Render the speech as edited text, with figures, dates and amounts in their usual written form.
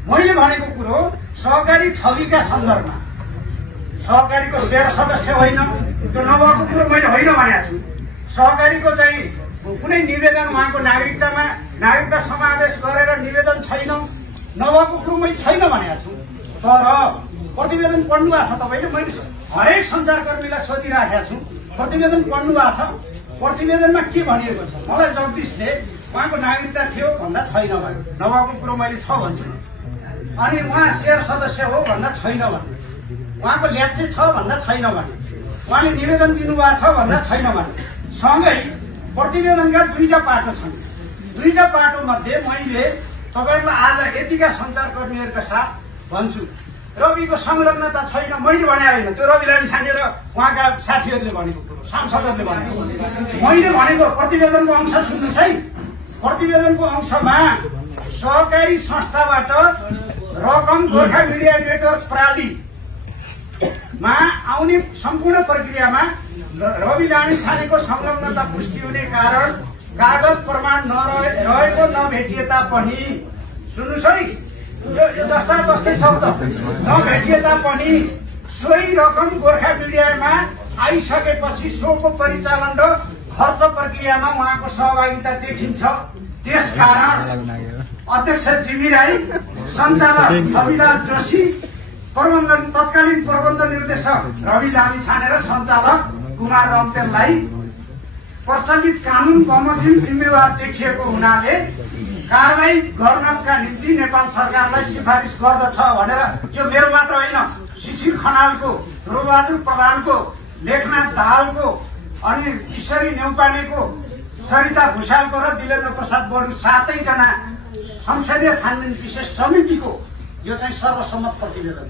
मैले भनेको कुरो सहकारी ठगीका सन्दर्भमा सहकारीको शेयर सदस्य होइन, त्यो नभएको कुरो मैले होइन भनेको छु। सहकारीको चाहिँ कुनै निवेदन उहाँको नागरिकता समावेश गरेर निवेदन छैन, नभएको कुरो मैले छैन भनेको छु। तर प्रतिवेदन पढ्नु भएको छ तपाईँले? मैले हरेक सञ्चारकर्मीलाई सोधिराखेको छु, प्रतिवेदन पढ्नु भएको छ? प्रतिवेदनमा के भनिएको छ? मलाई जगदीशले उहाँको नागरिकता थियो भन्दा छैन भने, नभएको कुरो मैले छ भन्छु। अनि उहाँ शेयर सदस्य हो भन्दा छैन भने, उहाँको ल्याप्चे छ भन्दा छैन भने, उहाँले निवेदन दिनुभएको छ भन्दा छैन भने, सँगै प्रतिवेदनका दुईटा पाटो छन्। दुईटा पाटो मध्ये मैले तपाईँहरूलाई आज यतिका सञ्चारकर्मीहरूका साथ भन्छु, रविको संलग्नता छैन मैले भने होइन, त्यो रवि लामिछाने र उहाँका साथीहरूले भनेको कुरो, सांसदहरूले भनेको। मैले भनेको प्रतिवेदनको अंश सुन्नुहोस् है। प्रतिवेदनको अंशमा सहकारी संस्थाबाट रकम गोर्खा मिडिया नेटवर्क प्रणालीमा आउने सम्पूर्ण प्रक्रियामा रवि लामिछानेको संलग्नता पुष्टि हुने कारण कागज प्रमाण नरहेको नभेटिए तापनि, सुन्नुहोस् है, यो जस्ता जस्तै शब्द, नभेटिए तापनि सोही रकम गोर्खा मिडियामा आइसकेपछि सोको परिचालन र खर्च प्रक्रियामा उहाँको सहभागिता देखिन्छ। त्यसकारण अध्यक्ष जीवी राई, सञ्चालक छविलाल जोशी, तत्कालीन प्रबन्ध निर्देशक रवि लामिछाने र सञ्चालक कुमार रम्तेललाई प्रचलित कानून बमोजिम जिम्मेवार देखिएको हुनाले कारवाही गर्नका निम्ति नेपाल सरकारलाई सिफारिस गर्दछ भनेर, यो मेरो मात्र होइन, शिशिर खनालको, ध्रुवबहादुर प्रधानको, लेखनाथ दाहालको, अनि ईश्वरी नेउपानेको, सरिता भूषालको र दिलेन्द्र प्रसाद बडु 7 जना संसदीय छानबिन विशेष समितिको यो चाहिँ सर्वसम्मत प्रतिवेदन।